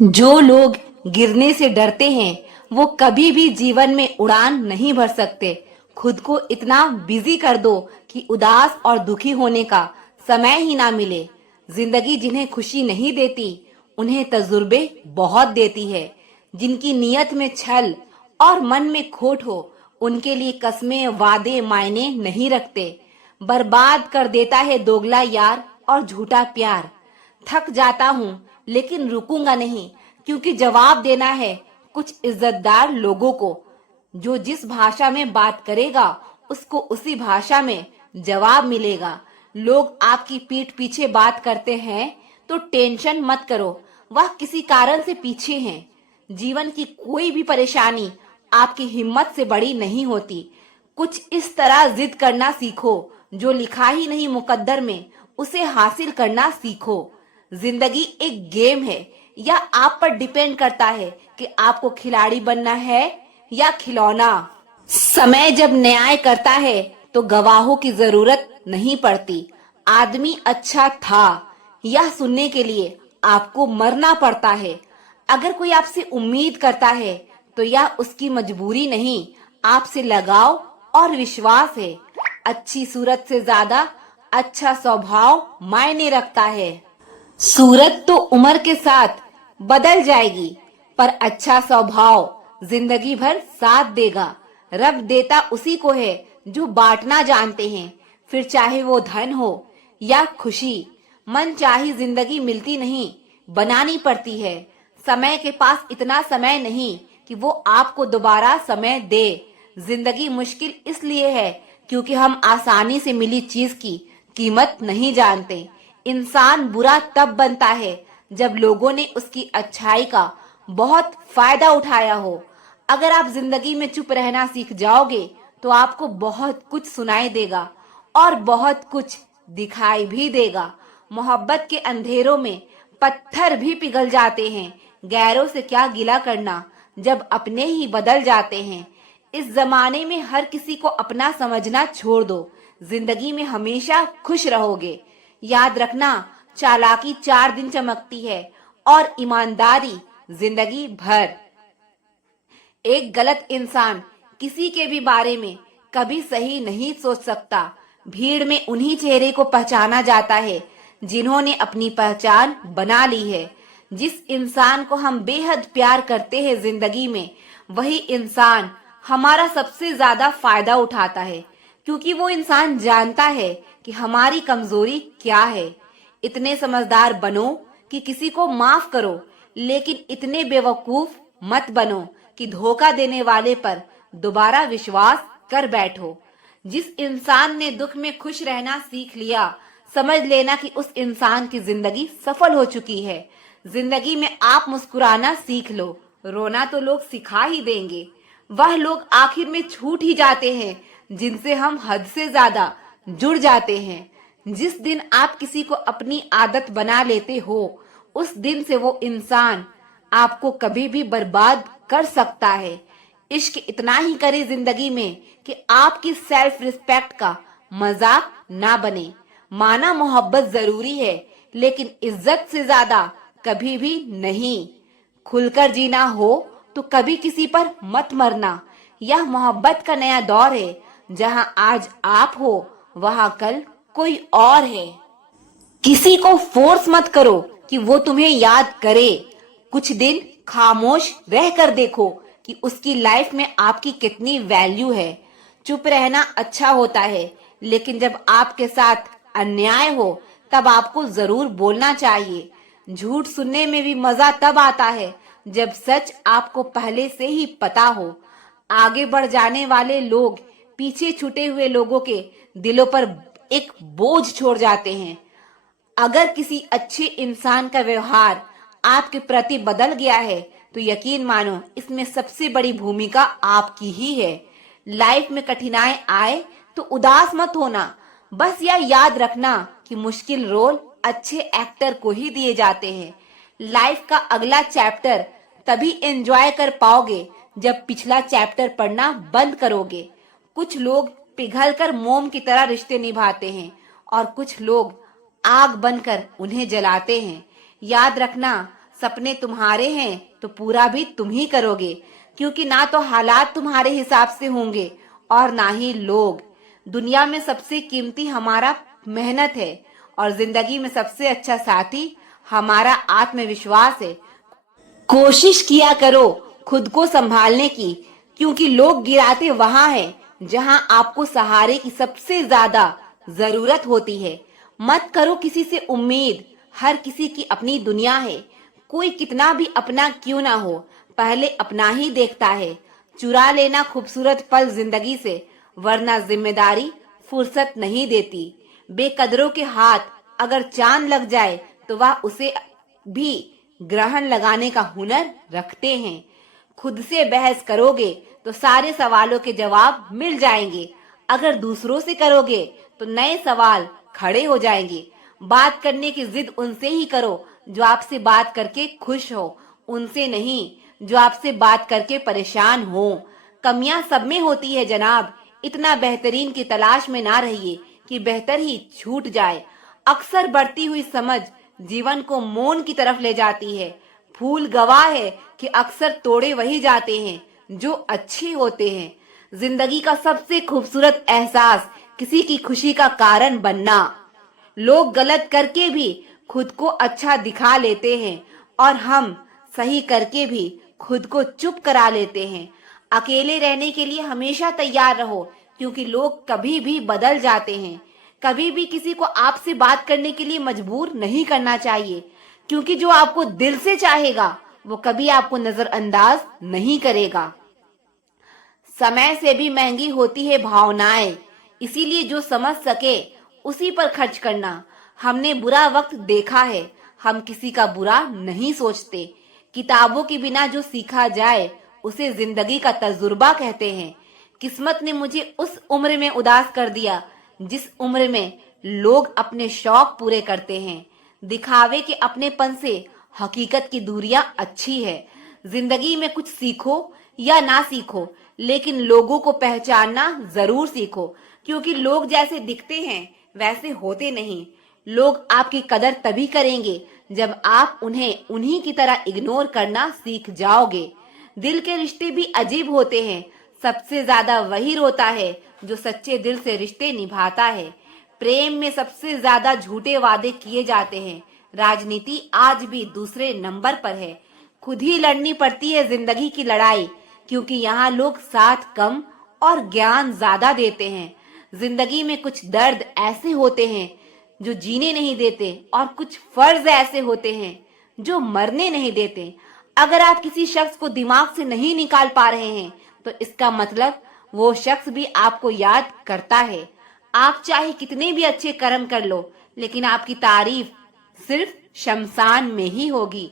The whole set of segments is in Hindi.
जो लोग गिरने से डरते हैं वो कभी भी जीवन में उड़ान नहीं भर सकते। खुद को इतना बिजी कर दो कि उदास और दुखी होने का समय ही ना मिले। जिंदगी जिन्हें खुशी नहीं देती उन्हें तजुर्बे बहुत देती है। जिनकी नीयत में छल और मन में खोट हो उनके लिए कस्में वादे मायने नहीं रखते। बर्बाद कर देता है दोगला यार और झूठा प्यार। थक जाता हूँ लेकिन रुकूंगा नहीं, क्योंकि जवाब देना है कुछ इज्जतदार लोगों को। जो जिस भाषा में बात करेगा उसको उसी भाषा में जवाब मिलेगा। लोग आपकी पीठ पीछे बात करते हैं तो टेंशन मत करो, वह किसी कारण से पीछे हैं। जीवन की कोई भी परेशानी आपकी हिम्मत से बड़ी नहीं होती। कुछ इस तरह जिद करना सीखो, जो लिखा ही नहीं मुकद्दर में उसे हासिल करना सीखो। जिंदगी एक गेम है, या आप पर डिपेंड करता है कि आपको खिलाड़ी बनना है या खिलौना। समय जब न्याय करता है तो गवाहों की जरूरत नहीं पड़ती। आदमी अच्छा था यह सुनने के लिए आपको मरना पड़ता है। अगर कोई आपसे उम्मीद करता है तो यह उसकी मजबूरी नहीं, आपसे लगाव और विश्वास है। अच्छी सूरत से ज्यादा अच्छा स्वभाव मायने रखता है। सूरत तो उम्र के साथ बदल जाएगी, पर अच्छा स्वभाव जिंदगी भर साथ देगा। रब देता उसी को है जो बांटना जानते हैं, फिर चाहे वो धन हो या खुशी। मन चाही जिंदगी मिलती नहीं, बनानी पड़ती है। समय के पास इतना समय नहीं कि वो आपको दोबारा समय दे। जिंदगी मुश्किल इसलिए है क्योंकि हम आसानी से मिली चीज की कीमत नहीं जानते। इंसान बुरा तब बनता है जब लोगों ने उसकी अच्छाई का बहुत फायदा उठाया हो। अगर आप जिंदगी में चुप रहना सीख जाओगे तो आपको बहुत कुछ सुनाई देगा और बहुत कुछ दिखाई भी देगा। मोहब्बत के अंधेरों में पत्थर भी पिघल जाते हैं। गैरों से क्या गिला करना जब अपने ही बदल जाते हैं। इस जमाने में हर किसी को अपना समझना छोड़ दो, जिंदगी में हमेशा खुश रहोगे। याद रखना, चालाकी 4 दिन चमकती है और ईमानदारी जिंदगी भर। एक गलत इंसान किसी के भी बारे में कभी सही नहीं सोच सकता। भीड़ में उन्हीं चेहरे को पहचाना जाता है जिन्होंने अपनी पहचान बना ली है। जिस इंसान को हम बेहद प्यार करते हैं जिंदगी में, वही इंसान हमारा सबसे ज्यादा फायदा उठाता है, क्योंकि वो इंसान जानता है कि हमारी कमजोरी क्या है। इतने समझदार बनो कि किसी को माफ करो, लेकिन इतने बेवकूफ मत बनो कि धोखा देने वाले पर दोबारा विश्वास कर बैठो। जिस इंसान ने दुख में खुश रहना सीख लिया, समझ लेना कि उस इंसान की जिंदगी सफल हो चुकी है। जिंदगी में आप मुस्कुराना सीख लो, रोना तो लोग सिखा ही देंगे। वह लोग आखिर में छूट ही जाते हैं जिनसे हम हद से ज्यादा जुड़ जाते हैं। जिस दिन आप किसी को अपनी आदत बना लेते हो, उस दिन से वो इंसान आपको कभी भी बर्बाद कर सकता है। इश्क इतना ही करे जिंदगी में कि आपकी सेल्फ रिस्पेक्ट का मजाक ना बने। माना मोहब्बत जरूरी है, लेकिन इज्जत से ज्यादा कभी भी नहीं। खुलकर जीना हो तो कभी किसी पर मत मरना। यह मोहब्बत का नया दौर है, जहां आज आप हो वहां कल कोई और है। किसी को फोर्स मत करो कि वो तुम्हें याद करे। कुछ दिन खामोश रह कर देखो कि उसकी लाइफ में आपकी कितनी वैल्यू है। चुप रहना अच्छा होता है, लेकिन जब आपके साथ अन्याय हो तब आपको जरूर बोलना चाहिए। झूठ सुनने में भी मजा तब आता है जब सच आपको पहले से ही पता हो। आगे बढ़ जाने वाले लोग पीछे छूटे हुए लोगों के दिलों पर एक बोझ छोड़ जाते हैं। अगर किसी अच्छे इंसान का व्यवहार आपके प्रति बदल गया है तो यकीन मानो इसमें सबसे बड़ी भूमिका आपकी ही है। लाइफ में कठिनाई आए तो उदास मत होना, बस यह याद रखना कि मुश्किल रोल अच्छे एक्टर को ही दिए जाते हैं। लाइफ का अगला चैप्टर तभी एंजॉय कर पाओगे जब पिछला चैप्टर पढ़ना बंद करोगे। कुछ लोग पिघलकर मोम की तरह रिश्ते निभाते हैं और कुछ लोग आग बनकर उन्हें जलाते हैं। याद रखना, सपने तुम्हारे हैं तो पूरा भी तुम ही करोगे, क्योंकि ना तो हालात तुम्हारे हिसाब से होंगे और ना ही लोग। दुनिया में सबसे कीमती हमारा मेहनत है और जिंदगी में सबसे अच्छा साथी हमारा आत्मविश्वास है। कोशिश किया करो खुद को संभालने की, क्योंकि लोग गिराते वहां हैं जहां आपको सहारे की सबसे ज्यादा जरूरत होती है। मत करो किसी से उम्मीद, हर किसी की अपनी दुनिया है। कोई कितना भी अपना क्यों ना हो, पहले अपना ही देखता है। चुरा लेना खूबसूरत पल जिंदगी से, वरना जिम्मेदारी फुर्सत नहीं देती। बेकदरों के हाथ अगर चांद लग जाए तो वह उसे भी ग्रहण लगाने का हुनर रखते हैं। खुद से बहस करोगे तो सारे सवालों के जवाब मिल जाएंगे। अगर दूसरों से करोगे तो नए सवाल खड़े हो जाएंगे। बात करने की जिद उनसे ही करो जो आपसे बात करके खुश हो, उनसे नहीं जो आपसे बात करके परेशान हो। कमियां सब में होती है जनाब, इतना बेहतरीन की तलाश में ना रहिए कि बेहतर ही छूट जाए। अक्सर बढ़ती हुई समझ जीवन को मौन की तरफ ले जाती है। फूल गवाह है कि अक्सर तोड़े वही जाते हैं जो अच्छे होते हैं। जिंदगी का सबसे खूबसूरत एहसास किसी की खुशी का कारण बनना। लोग गलत करके भी खुद को अच्छा दिखा लेते हैं और हम सही करके भी खुद को चुप करा लेते हैं। अकेले रहने के लिए हमेशा तैयार रहो, क्योंकि लोग कभी भी बदल जाते हैं। कभी भी किसी को आपसे बात करने के लिए मजबूर नहीं करना चाहिए, क्योंकि जो आपको दिल से चाहेगा वो कभी आपको नजरअंदाज नहीं करेगा। समय से भी महंगी होती है भावनाएं, इसीलिए जो समझ सके उसी पर खर्च करना। हमने बुरा वक्त देखा है, हम किसी का बुरा नहीं सोचते। किताबों के बिना जो सीखा जाए उसे जिंदगी का तजुर्बा कहते हैं। किस्मत ने मुझे उस उम्र में उदास कर दिया जिस उम्र में लोग अपने शौक पूरे करते हैं। दिखावे के अपनेपन से हकीकत की दूरियां अच्छी है। जिंदगी में कुछ सीखो या ना सीखो, लेकिन लोगों को पहचानना जरूर सीखो, क्योंकि लोग जैसे दिखते हैं वैसे होते नहीं। लोग आपकी कदर तभी करेंगे जब आप उन्हें उन्हीं की तरह इग्नोर करना सीख जाओगे। दिल के रिश्ते भी अजीब होते हैं। सबसे ज्यादा वही रोता है जो सच्चे दिल से रिश्ते निभाता है। प्रेम में सबसे ज्यादा झूठे वादे किए जाते हैं। राजनीति आज भी दूसरे नंबर पर है। खुद ही लड़नी पड़ती है जिंदगी की लड़ाई, क्योंकि यहाँ लोग साथ कम और ज्ञान ज्यादा देते हैं। जिंदगी में कुछ दर्द ऐसे होते हैं जो जीने नहीं देते और कुछ फर्ज ऐसे होते हैं जो मरने नहीं देते। अगर आप किसी शख्स को दिमाग से नहीं निकाल पा रहे हैं तो इसका मतलब वो शख्स भी आपको याद करता है। आप चाहे कितने भी अच्छे कर्म कर लो, लेकिन आपकी तारीफ सिर्फ शमशान में ही होगी।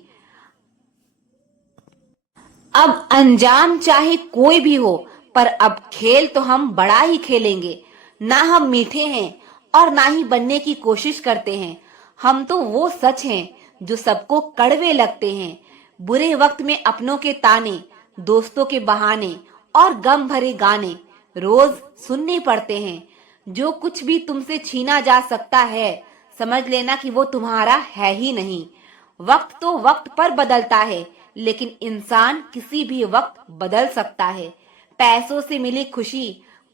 अब अंजाम चाहे कोई भी हो, पर अब खेल तो हम बड़ा ही खेलेंगे। ना हम मीठे हैं और ना ही बनने की कोशिश करते हैं। हम तो वो सच हैं जो सबको कड़वे लगते हैं। बुरे वक्त में अपनों के ताने, दोस्तों के बहाने और गम भरे गाने रोज सुनने पड़ते हैं। जो कुछ भी तुमसे छीना जा सकता है, समझ लेना कि वो तुम्हारा है ही नहीं। वक्त तो वक्त पर बदलता है, लेकिन इंसान किसी भी वक्त बदल सकता है। पैसों से मिली खुशी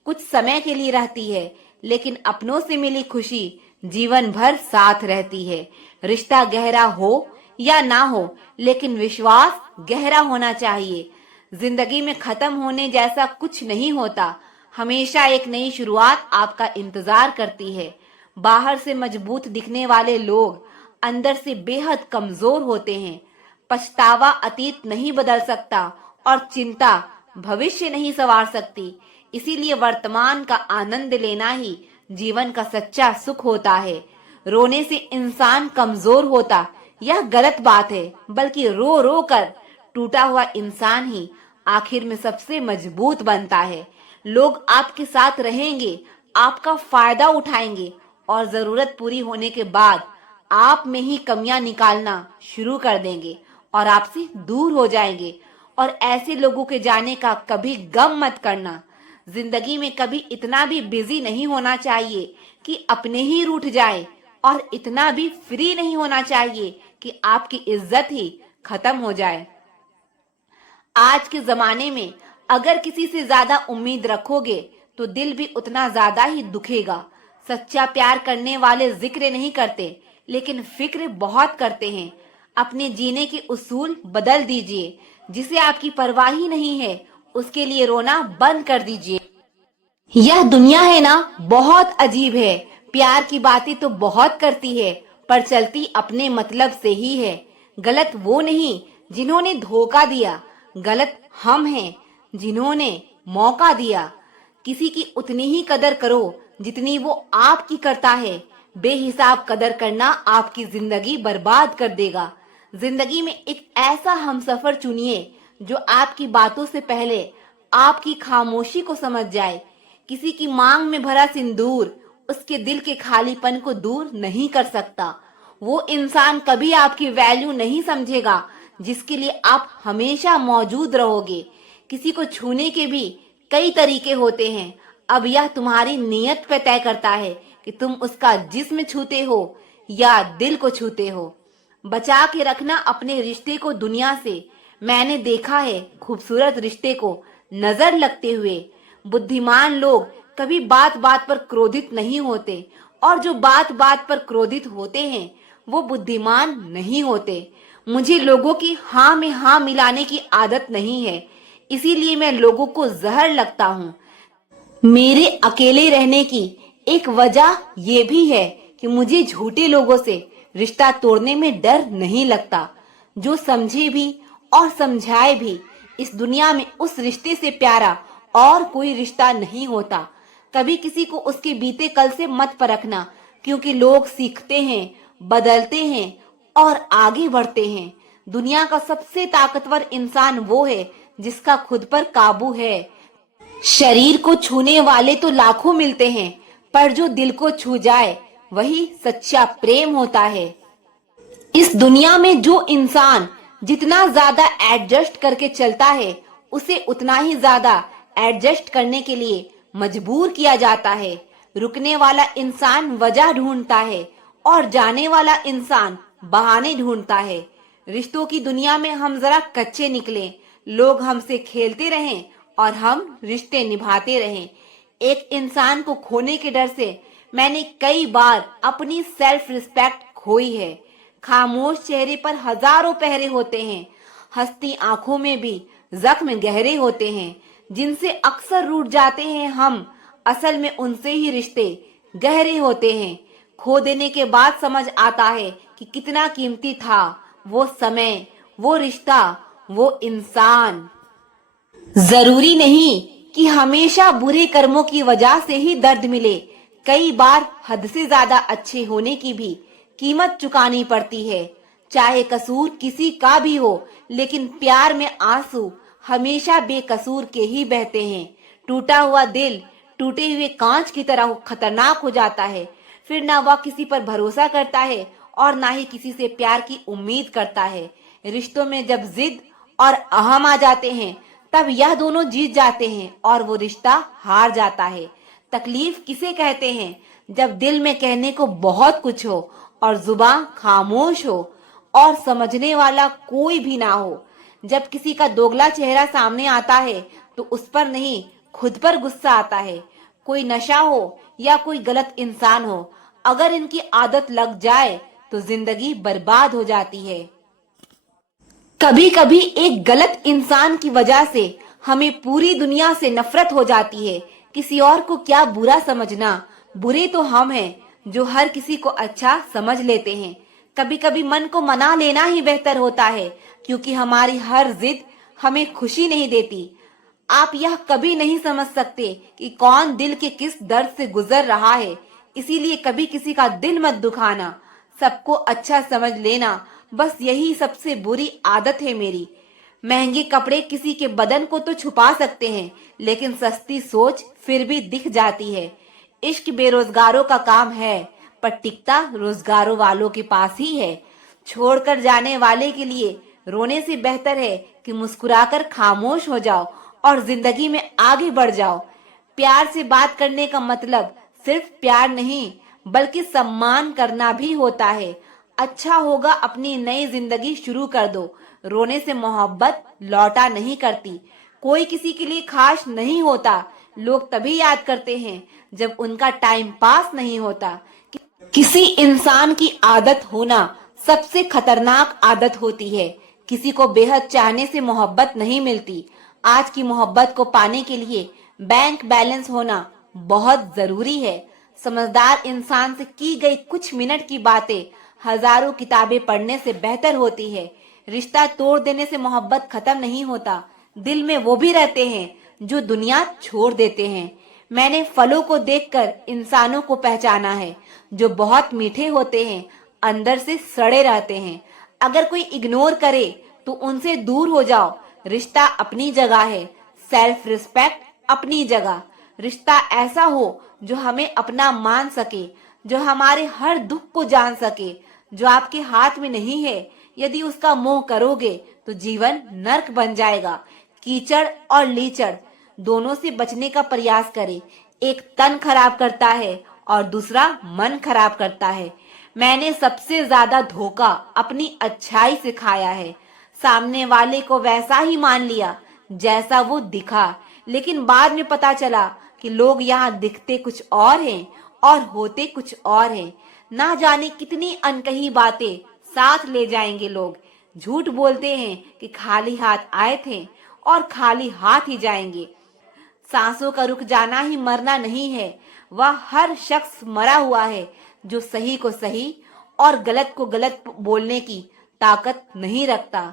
कुछ समय के लिए रहती है, लेकिन अपनों से मिली खुशी जीवन भर साथ रहती है। रिश्ता गहरा हो या ना हो, लेकिन विश्वास गहरा होना चाहिए। जिंदगी में खत्म होने जैसा कुछ नहीं होता। हमेशा एक नई शुरुआत आपका इंतजार करती है। बाहर से मजबूत दिखने वाले लोग अंदर से बेहद कमजोर होते हैं। पछतावा अतीत नहीं बदल सकता और चिंता भविष्य नहीं संवार सकती। इसीलिए वर्तमान का आनंद लेना ही जीवन का सच्चा सुख होता है। रोने से इंसान कमजोर होता यह गलत बात है, बल्कि रो रो कर टूटा हुआ इंसान ही आखिर में सबसे मजबूत बनता है। लोग आपके साथ रहेंगे, आपका फायदा उठाएंगे और जरूरत पूरी होने के बाद आप में ही कमियां निकालना शुरू कर देंगे और आपसे दूर हो जाएंगे। और ऐसे लोगों के जाने का कभी गम मत करना। जिंदगी में कभी इतना भी बिजी नहीं होना चाहिए कि अपने ही रूठ जाए, और इतना भी फ्री नहीं होना चाहिए कि आपकी इज्जत ही खत्म हो जाए। आज के जमाने में अगर किसी से ज्यादा उम्मीद रखोगे तो दिल भी उतना ज्यादा ही दुखेगा। सच्चा प्यार करने वाले जिक्र नहीं करते, लेकिन फिक्र बहुत करते हैं। अपने जीने के उसूल बदल दीजिए। जिसे आपकी परवाह ही नहीं है, उसके लिए रोना बंद कर दीजिए। यह दुनिया है ना, बहुत अजीब है। प्यार की बातें तो बहुत करती है, पर चलती अपने मतलब से ही है। गलत वो नहीं जिन्होंने धोखा दिया, गलत हम हैं जिन्होंने मौका दिया। किसी की उतनी ही कदर करो जितनी वो आपकी करता है। बेहिसाब कदर करना आपकी जिंदगी बर्बाद कर देगा। जिंदगी में एक ऐसा हमसफर चुनिए जो आपकी बातों से पहले आपकी खामोशी को समझ जाए। किसी की मांग में भरा सिंदूर उसके दिल के खालीपन को दूर नहीं कर सकता। वो इंसान कभी आपकी वैल्यू नहीं समझेगा जिसके लिए आप हमेशा मौजूद रहोगे। किसी को छूने के भी कई तरीके होते हैं। अब यह तुम्हारी नीयत पे तय करता है कि तुम उसका जिस्म छूते हो या दिल को छूते हो। बचा के रखना अपने रिश्ते को दुनिया से। मैंने देखा है खूबसूरत रिश्ते को नजर लगते हुए। बुद्धिमान लोग कभी बात बात पर क्रोधित नहीं होते, और जो बात बात पर क्रोधित होते हैं वो बुद्धिमान नहीं होते। मुझे लोगों की हाँ में हाँ मिलाने की आदत नहीं है, इसीलिए मैं लोगों को जहर लगता हूँ। मेरे अकेले रहने की एक वजह ये भी है कि मुझे झूठे लोगों से रिश्ता तोड़ने में डर नहीं लगता। जो समझे भी और समझाए भी, इस दुनिया में उस रिश्ते से प्यारा और कोई रिश्ता नहीं होता। कभी किसी को उसके बीते कल से मत परखना, क्योंकि लोग सीखते हैं, बदलते हैं और आगे बढ़ते हैं। दुनिया का सबसे ताकतवर इंसान वो है जिसका खुद पर काबू है। शरीर को छूने वाले तो लाखों मिलते हैं, पर जो दिल को छू जाए वही सच्चा प्रेम होता है। इस दुनिया में जो इंसान जितना ज्यादा एडजस्ट करके चलता है, उसे उतना ही ज्यादा एडजस्ट करने के लिए मजबूर किया जाता है। रुकने वाला इंसान वजह ढूंढता है और जाने वाला इंसान बहाने ढूंढता है। रिश्तों की दुनिया में हम जरा कच्चे निकले। लोग हमसे खेलते रहें और हम रिश्ते निभाते रहें। एक इंसान को खोने के डर से मैंने कई बार अपनी सेल्फ रिस्पेक्ट खोई है। खामोश चेहरे पर हजारों पहरे होते हैं, हंसती आंखों में भी जख्म गहरे होते हैं, जिनसे अक्सर रूठ जाते हैं हम। असल में उनसे ही रिश्ते गहरे होते हैं। खो देने के बाद समझ आता है कि कितना कीमती था वो समय, वो रिश्ता, वो इंसान। जरूरी नहीं कि हमेशा बुरे कर्मों की वजह से ही दर्द मिले। कई बार हद से ज्यादा अच्छे होने की भी कीमत चुकानी पड़ती है। चाहे कसूर किसी का भी हो, लेकिन प्यार में आंसू हमेशा बेकसूर के ही बहते हैं। टूटा हुआ दिल टूटे हुए कांच की तरह खतरनाक हो जाता है। फिर ना वह किसी पर भरोसा करता है और ना ही किसी से प्यार की उम्मीद करता है। रिश्तों में जब जिद और अहम आ जाते हैं, तब यह दोनों जीत जाते हैं और वो रिश्ता हार जाता है। तकलीफ किसे कहते हैं? जब दिल में कहने को बहुत कुछ हो और जुबान खामोश हो और समझने वाला कोई भी ना हो। जब किसी का दोगला चेहरा सामने आता है तो उस पर नहीं, खुद पर गुस्सा आता है। कोई नशा हो या कोई गलत इंसान हो, अगर इनकी आदत लग जाए तो जिंदगी बर्बाद हो जाती है। कभी कभी एक गलत इंसान की वजह से हमें पूरी दुनिया से नफरत हो जाती है। किसी और को क्या बुरा समझना, बुरे तो हम हैं जो हर किसी को अच्छा समझ लेते हैं। कभी कभी मन को मना लेना ही बेहतर होता है, क्योंकि हमारी हर जिद हमें खुशी नहीं देती। आप यह कभी नहीं समझ सकते कि कौन दिल के किस दर्द से गुजर रहा है, इसीलिए कभी किसी का दिल मत दुखाना। सबको अच्छा समझ लेना, बस यही सबसे बुरी आदत है मेरी। महंगे कपड़े किसी के बदन को तो छुपा सकते हैं, लेकिन सस्ती सोच फिर भी दिख जाती है। इश्क बेरोजगारों का काम है, पर टिकता रोजगारों वालों के पास ही है। छोड़कर जाने वाले के लिए रोने से बेहतर है कि मुस्कुराकर खामोश हो जाओ और जिंदगी में आगे बढ़ जाओ। प्यार से बात करने का मतलब सिर्फ प्यार नहीं, बल्कि सम्मान करना भी होता है। अच्छा होगा अपनी नई जिंदगी शुरू कर दो। रोने से मोहब्बत लौटा नहीं करती। कोई किसी के लिए खास नहीं होता। लोग तभी याद करते हैं जब उनका टाइम पास नहीं होता। किसी इंसान की आदत होना सबसे खतरनाक आदत होती है। किसी को बेहद चाहने से मोहब्बत नहीं मिलती। आज की मोहब्बत को पाने के लिए बैंक बैलेंस होना बहुत जरूरी है। समझदार इंसान से की गई कुछ मिनट की बातें हजारों किताबें पढ़ने से बेहतर होती है। रिश्ता तोड़ देने से मोहब्बत खत्म नहीं होता। दिल में वो भी रहते हैं जो दुनिया छोड़ देते हैं। मैंने फलों को देखकर इंसानों को पहचाना है, जो बहुत मीठे होते हैं, अंदर से सड़े रहते हैं। अगर कोई इग्नोर करे तो उनसे दूर हो जाओ। रिश्ता अपनी जगह है, सेल्फ रिस्पेक्ट अपनी जगह। रिश्ता ऐसा हो जो हमें अपना मान सके, जो हमारे हर दुख को जान सके, जो आपके हाथ में नहीं है। यदि उसका मोह करोगे तो जीवन नर्क बन जाएगा। कीचड़ और लीचड़ दोनों से बचने का प्रयास करें। एक तन खराब करता है और दूसरा मन खराब करता है। मैंने सबसे ज्यादा धोखा अपनी अच्छाई से खाया है। सामने वाले को वैसा ही मान लिया जैसा वो दिखा, लेकिन बाद में पता चला कि लोग यहाँ दिखते कुछ और हैं और होते कुछ और हैं। ना जाने कितनी अनकही बातें साथ ले जाएंगे लोग। झूठ बोलते हैं कि खाली हाथ आए थे और खाली हाथ ही जाएंगे। सांसों का रुक जाना ही मरना नहीं है। वह हर शख्स मरा हुआ है जो सही को सही और गलत को गलत बोलने की ताकत नहीं रखता।